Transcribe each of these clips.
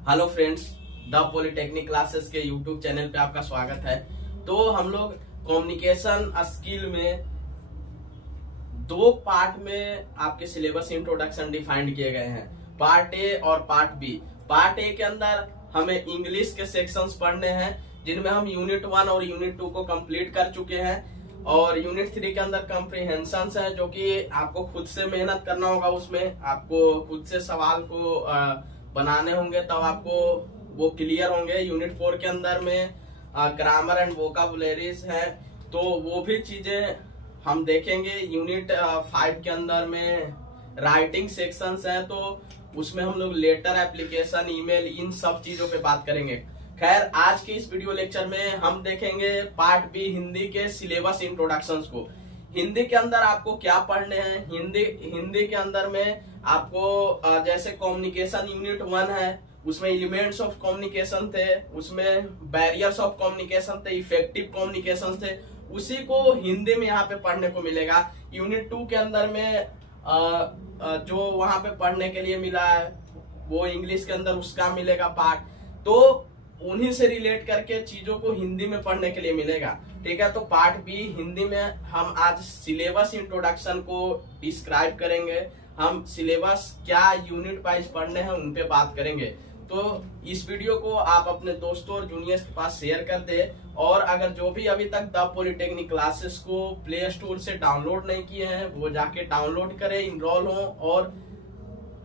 Hello friends, the polytechnic classes के YouTube channel पे आपका स्वागत है। तो हम लोग कम्युनिकेशन स्किल में दो पार्ट में आपके सिलेबस इंट्रोडक्शन डिफाइंड किए गए हैं, पार्ट ए और पार्ट बी। पार्ट ए के अंदर हमें इंग्लिश के सेक्शंस पढ़ने हैं, जिनमें हम यूनिट 1 और यूनिट 2 को कंप्लीट कर चुके हैं। और यूनिट 3 के अंदर कॉम्प्रिहेंशन है, जो कि आपको खुद से मेहनत करना होगा। उसमें आपको खुद से सवाल को बनाने होंगे, तब आपको वो क्लियर होंगे। यूनिट 4 के अंदर में ग्रामर एंड वोकाबुलरीज है, तो वो भी चीजें हम देखेंगे। यूनिट 5 के अंदर में राइटिंग सेक्शंस हैं, तो उसमें हम लोग लेटर, एप्लीकेशन, ईमेल, इन सब चीजों पे बात करेंगे। खैर, आज के इस वीडियो लेक्चर में हम देखेंगे पार्ट बी, हिंदी के सिलेबस इंट्रोडक्शंस को। हिंदी के अंदर आपको क्या पढ़ने हैं। हिंदी के अंदर में आपको जैसे कम्युनिकेशन यूनिट 1 है, उसमें एलिमेंट्स ऑफ कम्युनिकेशन थे, उसमें बैरियर्स ऑफ कम्युनिकेशन थे, इफेक्टिव कम्युनिकेशन थे। उसी को हिंदी में यहाँ पे पढ़ने को मिलेगा। यूनिट 2 के अंदर में जो वहां पे पढ़ने के लिए मिला है, वो इंग्लिश के अंदर उसका मिलेगा पार्ट। तो उन्हीं से रिलेट करके चीजों को हिंदी में पढ़ने के लिए मिलेगा। ठीक है, तो पार्ट बी हिंदी में हम आज सिलेबस इंट्रोडक्शन को डिस्क्राइब करेंगे। हम सिलेबस क्या यूनिट वाइज पढ़ने हैं उन पे बात करेंगे। तो इस वीडियो को आप अपने दोस्तों और जूनियर्स के पास शेयर कर दे। और अगर जो भी अभी तक द पॉलिटेक्निक क्लासेस को प्ले स्टोर से डाउनलोड नहीं किए हैं, वो जाके डाउनलोड करें, इनरोल हो और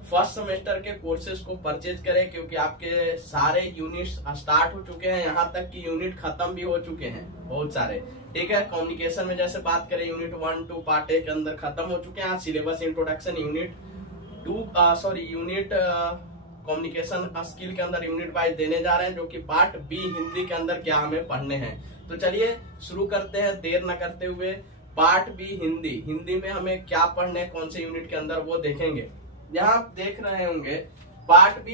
फर्स्ट सेमेस्टर के कोर्सेज को परचेज करें, क्योंकि आपके सारे यूनिट्स स्टार्ट हो चुके हैं। यहाँ तक कि यूनिट खत्म भी हो चुके हैं बहुत सारे। ठीक है, कम्युनिकेशन में जैसे बात करें, यूनिट 1 2 पार्ट ए के अंदर खत्म हो चुके हैं। Syllabus introduction unit communication skill के अंदर यूनिट वाइज देने जा रहे हैं, जो कि पार्ट बी हिंदी के अंदर क्या हमें पढ़ने हैं। तो चलिए शुरू करते हैं देर न करते हुए। पार्ट बी हिंदी में हमें क्या पढ़ने हैं, कौन से यूनिट के अंदर, वो देखेंगे। यहाँ आप देख रहे होंगे पार्ट बी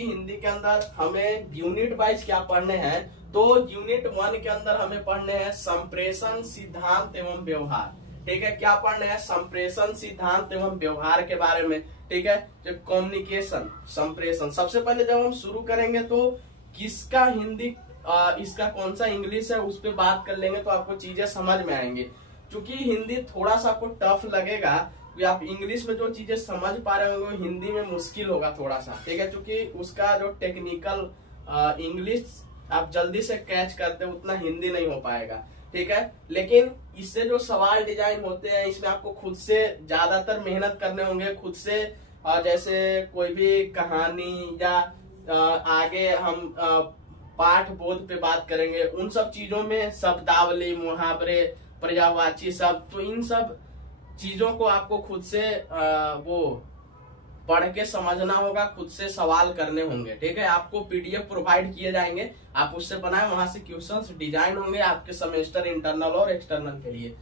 हिंदी के अंदर हमें यूनिट वाइज क्या पढ़ने हैं। तो यूनिट 1 के अंदर हमें पढ़ने हैं संप्रेषण सिद्धांत एवं व्यवहार। ठीक है, क्या पढ़ने हैं? संप्रेषण सिद्धांत एवं व्यवहार के बारे में। ठीक है, जो कम्युनिकेशन संप्रेषण, सबसे पहले जब हम शुरू करेंगे तो किसका हिंदी इसका कौन सा इंग्लिश है, उस पर बात कर लेंगे, तो आपको चीजें समझ में आएंगी। क्योंकि हिंदी थोड़ा सा आपको टफ लगेगा, आप इंग्लिश में जो चीजें समझ पा रहे होंगे वो हिंदी में मुश्किल होगा थोड़ा सा। ठीक है, क्योंकि उसका जो टेक्निकल इंग्लिश आप जल्दी से कैच करते हैं, उतना हिंदी नहीं हो पाएगा। ठीक है, लेकिन इससे जो सवाल डिजाइन होते हैं, इसमें आपको खुद से ज्यादातर मेहनत करने होंगे। खुद से जैसे कोई भी कहानी या आगे हम पाठ बोध पे बात करेंगे, उन सब चीजों में शब्दावली, मुहावरे, पर्यायवाची शब्द, तो इन सब चीजों को आपको खुद से वो पढ़ के समझना होगा, खुद से सवाल करने होंगे। ठीक है, आपको पीडीएफ प्रोवाइड किए जाएंगे, आप उससे बनाए, वहां से क्वेश्चंस डिजाइन होंगे आपके सेमेस्टर इंटरनल और एक्सटर्नल के लिए।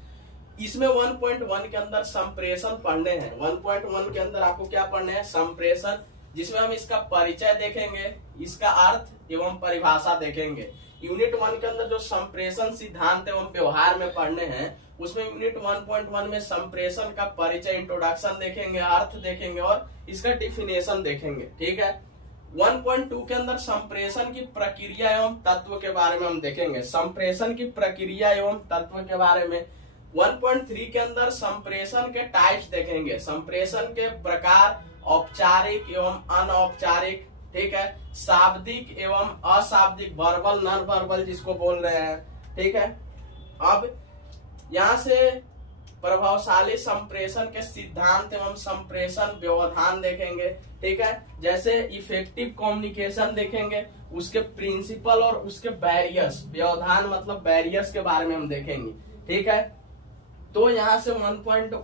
इसमें 1.1 के अंदर संप्रेषण पढ़ने हैं। 1.1 के अंदर आपको क्या पढ़ने हैं? संप्रेषण, जिसमें हम इसका परिचय देखेंगे, इसका अर्थ एवं परिभाषा देखेंगे। यूनिट 1 के अंदर जो संप्रेषण सिद्धांत एवं व्यवहार में पढ़ने हैं, उसमें यूनिट 1.1 में संप्रेषण का परिचय, इंट्रोडक्शन देखेंगे, अर्थ देखेंगे और इसका डिफिनेशन देखेंगे। ठीक है, 1.2 के अंदर संप्रेषण की प्रक्रिया एवं तत्व के बारे में हम देखेंगे। संप्रेषण की प्रक्रिया एवं तत्व के बारे में 1.3 के अंदर संप्रेषण के टाइप्स देखेंगे, संप्रेषण के प्रकार, औपचारिक एवं अनौपचारिक। ठीक है, शाब्दिक एवं अशाब्दिक, वर्बल, नॉन वर्बल जिसको बोल रहे हैं। ठीक है, अब यहाँ से प्रभावशाली संप्रेषण के सिद्धांत एवं संप्रेषण व्यवधान देखेंगे। ठीक है, जैसे इफेक्टिव कम्युनिकेशन देखेंगे, उसके प्रिंसिपल और उसके बैरियर्स, व्यवधान मतलब बैरियर्स के बारे में हम देखेंगे। ठीक है, तो यहाँ से 1.1,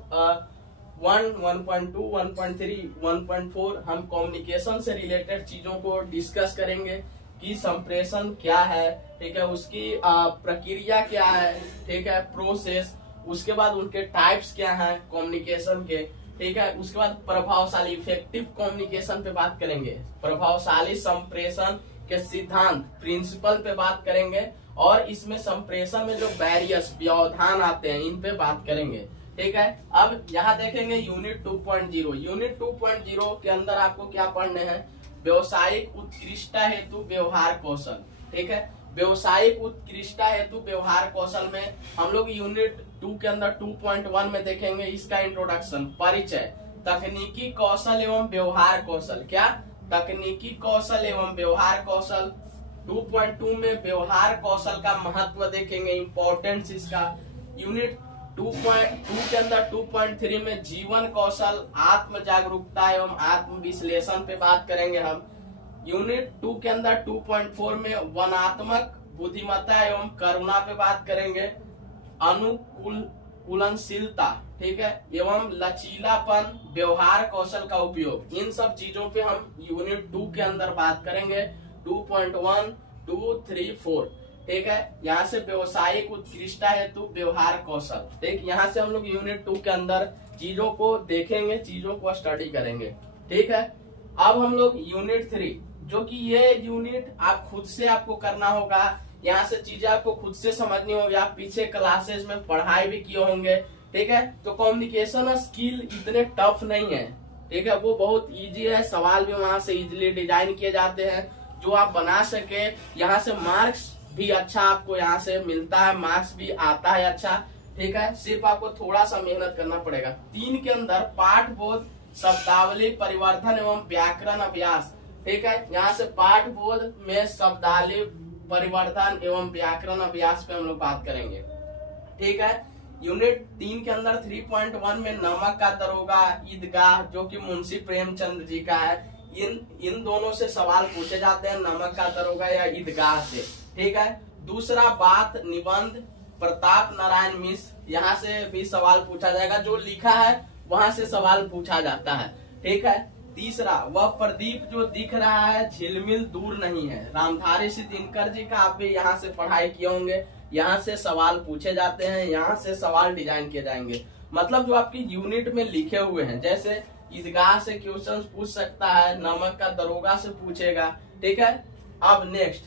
1.2, 1.3, 1.4 हम कम्युनिकेशन से रिलेटेड चीजों को डिस्कस करेंगे कि संप्रेषण क्या है। ठीक है, उसकी प्रक्रिया क्या है। ठीक है, प्रोसेस, उसके बाद उनके टाइप्स क्या हैं कम्युनिकेशन के। ठीक है, उसके बाद प्रभावशाली इफेक्टिव कम्युनिकेशन पे बात करेंगे, प्रभावशाली संप्रेषण के सिद्धांत प्रिंसिपल पे बात करेंगे, और इसमें संप्रेषण में जो बैरियर्स, व्यवधान आते हैं, इन पे बात करेंगे। ठीक है, अब यहाँ देखेंगे यूनिट 2.0। यूनिट 2.0 के अंदर आपको क्या पढ़ने हैं? व्यवसायिक उत्कृष्टता हेतु व्यवहार कौशल। ठीक है, व्यवसायिक उत्कृष्टता हेतु व्यवहार कौशल में हम लोग यूनिट 2 के अंदर 2.1 में देखेंगे इसका इंट्रोडक्शन, परिचय, तकनीकी कौशल एवं व्यवहार कौशल। क्या? तकनीकी कौशल एवं व्यवहार कौशल। 2.2 में व्यवहार कौशल का महत्व देखेंगे, इंपॉर्टेंस इसका। यूनिट 2.2 के अंदर 2.3 में जीवन कौशल, आत्म जागरूकता एवं आत्म विश्लेषण पे बात करेंगे हम। यूनिट 2 के अंदर 2.4 में वनात्मक बुद्धिमत्ता एवं करुणा पे बात करेंगे, अनुकूलनशीलता, ठीक है, एवं लचीलापन, व्यवहार कौशल का उपयोग। इन सब चीजों पे हम यूनिट 2 के अंदर बात करेंगे। 2.1, 2, 3, 4, ठीक है। यहाँ से व्यवसायिक उत्कृष्टता हेतु व्यवहार कौशल। ठीक, यहाँ से हम लोग यूनिट 2 के अंदर चीजों को देखेंगे, चीजों को स्टडी करेंगे। ठीक है, अब हम लोग यूनिट 3, जो कि ये यूनिट आप खुद से आपको करना होगा, यहाँ से चीजें आपको खुद से समझनी होगी। आप पीछे क्लासेस में पढ़ाई भी किए होंगे। ठीक है, तो कम्युनिकेशन स्किल इतने टफ नहीं है। ठीक है, वो बहुत इजी है, सवाल भी वहां से इजीली डिजाइन किए जाते हैं जो आप बना सके। यहाँ से मार्क्स भी अच्छा आपको यहाँ से मिलता है, मार्क्स भी आता है अच्छा। ठीक है, सिर्फ आपको थोड़ा सा मेहनत करना पड़ेगा। 3 के अंदर पाठबोध, शब्दावली परिवर्धन एवं व्याकरण अभ्यास। ठीक है, यहाँ से पाठबोध में शब्दावली परिवर्धन एवं व्याकरण अभ्यास पे हम लोग बात करेंगे। ठीक है, यूनिट 3 के अंदर 3.1 में नमक का दरोगा, ईदगाह, जो कि मुंशी प्रेमचंद जी का है। इन दोनों से सवाल पूछे जाते हैं, नमक का दरोगा या ईदगाह से। ठीक है, दूसरा बात निबंध, प्रताप नारायण मिश्र, यहाँ से भी सवाल पूछा जाएगा, जो लिखा है वहां से सवाल पूछा जाता है। ठीक है, तीसरा वह प्रदीप जो दिख रहा है झिलमिल दूर नहीं है, रामधारी सिंह दिनकर जी का आप भी यहाँ से पढ़ाई किए होंगे। यहाँ से सवाल पूछे जाते हैं, यहाँ से सवाल डिजाइन किए जाएंगे। मतलब जो आपकी यूनिट में लिखे हुए हैं, जैसे ईदगाह से क्वेश्चन पूछ सकता है, नमक का दरोगा से पूछेगा। ठीक है, अब नेक्स्ट,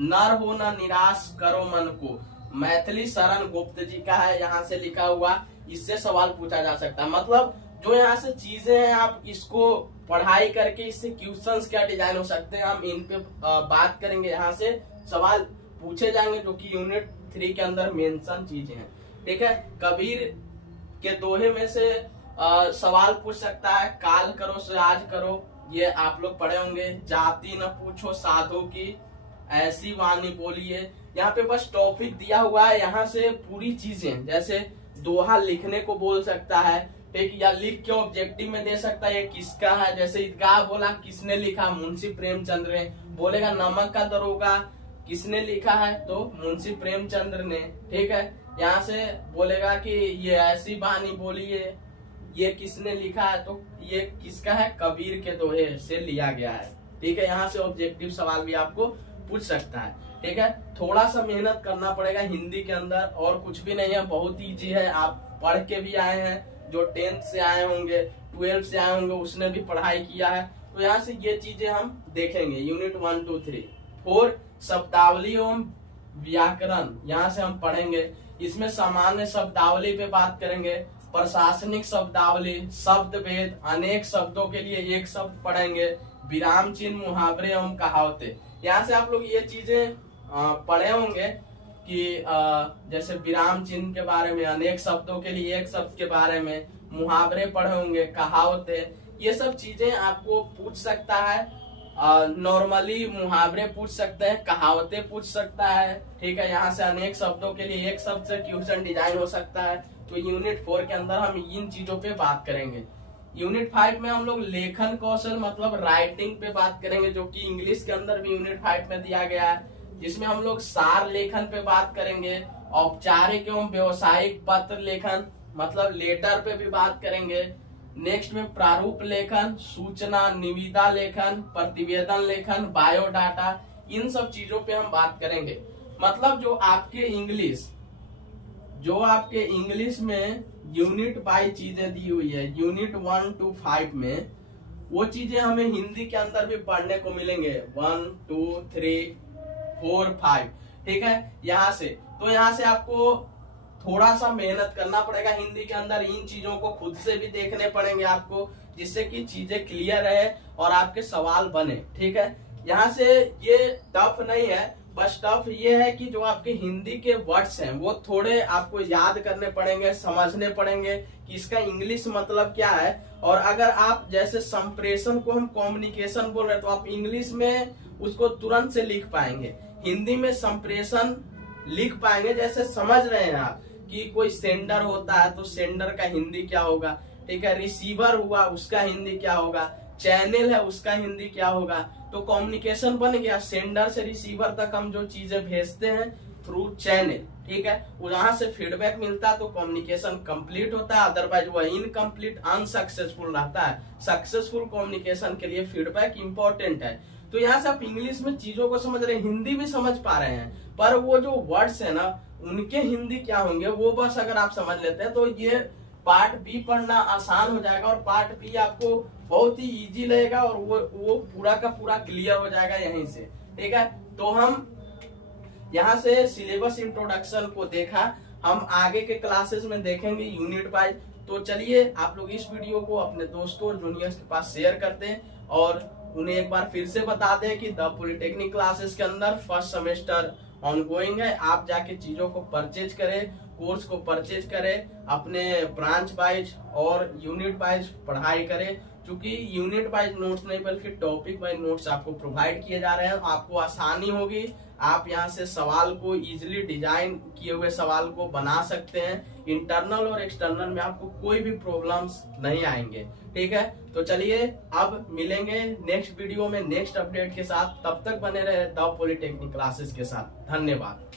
नर हो न निराश करो मन को, मैथिली शरण गुप्त जी का है, यहाँ से लिखा हुआ, इससे सवाल पूछा जा सकता है। मतलब जो यहाँ से चीजें हैं, आप इसको पढ़ाई करके इससे क्वेश्चंस क्या डिजाइन हो सकते हैं, हम इन पे बात करेंगे। यहाँ से सवाल पूछे जाएंगे, जो कि यूनिट 3 के अंदर मेंशन चीजें हैं। ठीक है, कबीर के दोहे में से सवाल पूछ सकता है, काल करो से आज करो, ये आप लोग पढ़े होंगे। जाति न पूछो साधु की, ऐसी वाणी बोलिए। यहाँ पे बस टॉपिक दिया हुआ है, यहाँ से पूरी चीजें, जैसे दोहा लिखने को बोल सकता है, ठीक, या लिख के ऑब्जेक्टिव में दे सकता है, ये किसका है। जैसे ईदगाह बोला, किसने लिखा, मुंशी प्रेमचंद्र ने। बोलेगा नमक का दरोगा किसने लिखा है, तो मुंशी प्रेमचंद्र ने। ठीक है, यहाँ से बोलेगा कि ये ऐसी वाणी बोलिए, ये किसने लिखा है, तो ये किसका है, कबीर के दोहे से लिया गया है। ठीक है, यहाँ से ऑब्जेक्टिव सवाल भी आपको पूछ सकता है। ठीक है, थोड़ा सा मेहनत करना पड़ेगा हिंदी के अंदर, और कुछ भी नहीं है, बहुत इजी है। आप पढ़ के भी आए हैं, जो 10th से आए होंगे, 12 से आए होंगे, उसने भी पढ़ाई किया है। तो यहाँ से ये चीजें हम देखेंगे। यूनिट 1, 2, 3, 4 शब्दावली एवं व्याकरण, यहाँ से हम पढ़ेंगे। इसमें सामान्य शब्दावली पे बात करेंगे, प्रशासनिक शब्दावली, शब्द भेद, अनेक शब्दों के लिए एक शब्द पढ़ेंगे, विराम चिन्ह, मुहावरे एवं कहावतें। यहाँ से आप लोग ये चीजें पढ़े होंगे कि जैसे विराम चिन्ह के बारे में, अनेक शब्दों के लिए एक शब्द के बारे में, मुहावरे पढ़े होंगे, कहावतें, ये सब चीजें आपको पूछ सकता है। नॉर्मली मुहावरे पूछ सकते हैं, कहावतें पूछ सकता है। ठीक है, यहाँ से अनेक शब्दों के लिए एक शब्द से क्वेश्चन डिजाइन हो सकता है। तो यूनिट 4 के अंदर हम इन चीजों पे बात करेंगे। यूनिट 5 में हम लोग लेखन कौशल, मतलब राइटिंग पे बात करेंगे, जो कि इंग्लिश के अंदर भी यूनिट 5 में दिया गया है, जिसमें हम लोग सार लेखन पे बात करेंगे, औपचारिक एवं व्यवसायिक पत्र लेखन, मतलब लेटर पे भी बात करेंगे। नेक्स्ट में प्रारूप लेखन, सूचना निविदा लेखन, प्रतिवेदन लेखन, बायोडाटा, इन सब चीजों पे हम बात करेंगे। मतलब जो आपके इंग्लिश में यूनिट बाई चीजें दी हुई है, यूनिट 1 to 5 में, वो चीजें हमें हिंदी के अंदर भी पढ़ने को मिलेंगे। 1, 2, 3, 4, 5। ठीक है, यहाँ से आपको थोड़ा सा मेहनत करना पड़ेगा हिंदी के अंदर। इन चीजों को खुद से भी देखने पड़ेंगे आपको, जिससे कि चीजें क्लियर रहे और आपके सवाल बने। ठीक है, यहाँ से ये टफ नहीं है, बस टफ ये है कि जो आपके हिंदी के वर्ड्स हैं वो थोड़े आपको याद करने पड़ेंगे, समझने पड़ेंगे कि इसका इंग्लिश मतलब क्या है। और अगर आप जैसे संप्रेषण को हम कम्युनिकेशन बोल रहे हैं तो आप इंग्लिश में उसको तुरंत से लिख पाएंगे, हिंदी में संप्रेषण लिख पाएंगे। जैसे समझ रहे हैं आप कि कोई सेंडर होता है तो सेंडर का हिंदी क्या होगा, ठीक है, रिसीवर हुआ उसका हिंदी क्या होगा, चैनल है उसका हिंदी क्या होगा। तो कम्युनिकेशन बन गया, सेंडर से रिसीवर तक हम जो चीजें भेजते हैं थ्रू चैनल, ठीक है, वहां से फीडबैक मिलता है तो कम्युनिकेशन कंप्लीट होता है, अदरवाइज वह इनकम्प्लीट अनसक्सेसफुल रहता है। सक्सेसफुल कम्युनिकेशन के लिए फीडबैक इंपॉर्टेंट है। तो यहाँ से आप इंग्लिश में चीजों को समझ रहे हैं, हिंदी भी समझ पा रहे हैं, पर वो जो वर्ड्स है ना उनके हिंदी क्या होंगे वो बस अगर आप समझ लेते हैं तो ये पार्ट बी पढ़ना आसान हो जाएगा और पार्ट बी आपको बहुत ही इजी लगेगा और वो पूरा का पूरा क्लियर हो जाएगा यहीं से। ठीक है, तो हम यहाँ से सिलेबस इंट्रोडक्शन को देखा, हम आगे के क्लासेस में देखेंगे यूनिट वाइज। तो चलिए आप लोग इस वीडियो को अपने दोस्तों और जूनियर्स के पास शेयर करते हैं और उन्हें एक बार फिर से बता दें कि द पॉलिटेक्निक क्लासेस के अंदर फर्स्ट सेमेस्टर ऑनगोइंग है। आप जाके चीजों को परचेज करें, कोर्स को परचेज करें, अपने ब्रांच वाइज और यूनिट वाइज पढ़ाई करें, क्योंकि यूनिट वाइज नोट्स नहीं बल्कि टॉपिक वाइज नोट्स आपको प्रोवाइड किए जा रहे हैं। आपको आसानी होगी, आप यहाँ से सवाल को इजीली डिजाइन किए हुए सवाल को बना सकते हैं। इंटरनल और एक्सटर्नल में आपको कोई भी प्रॉब्लम्स नहीं आएंगे। ठीक है, तो चलिए अब मिलेंगे नेक्स्ट वीडियो में नेक्स्ट अपडेट के साथ। तब तक बने रहे द पॉलिटेक्निक क्लासेस के साथ। धन्यवाद।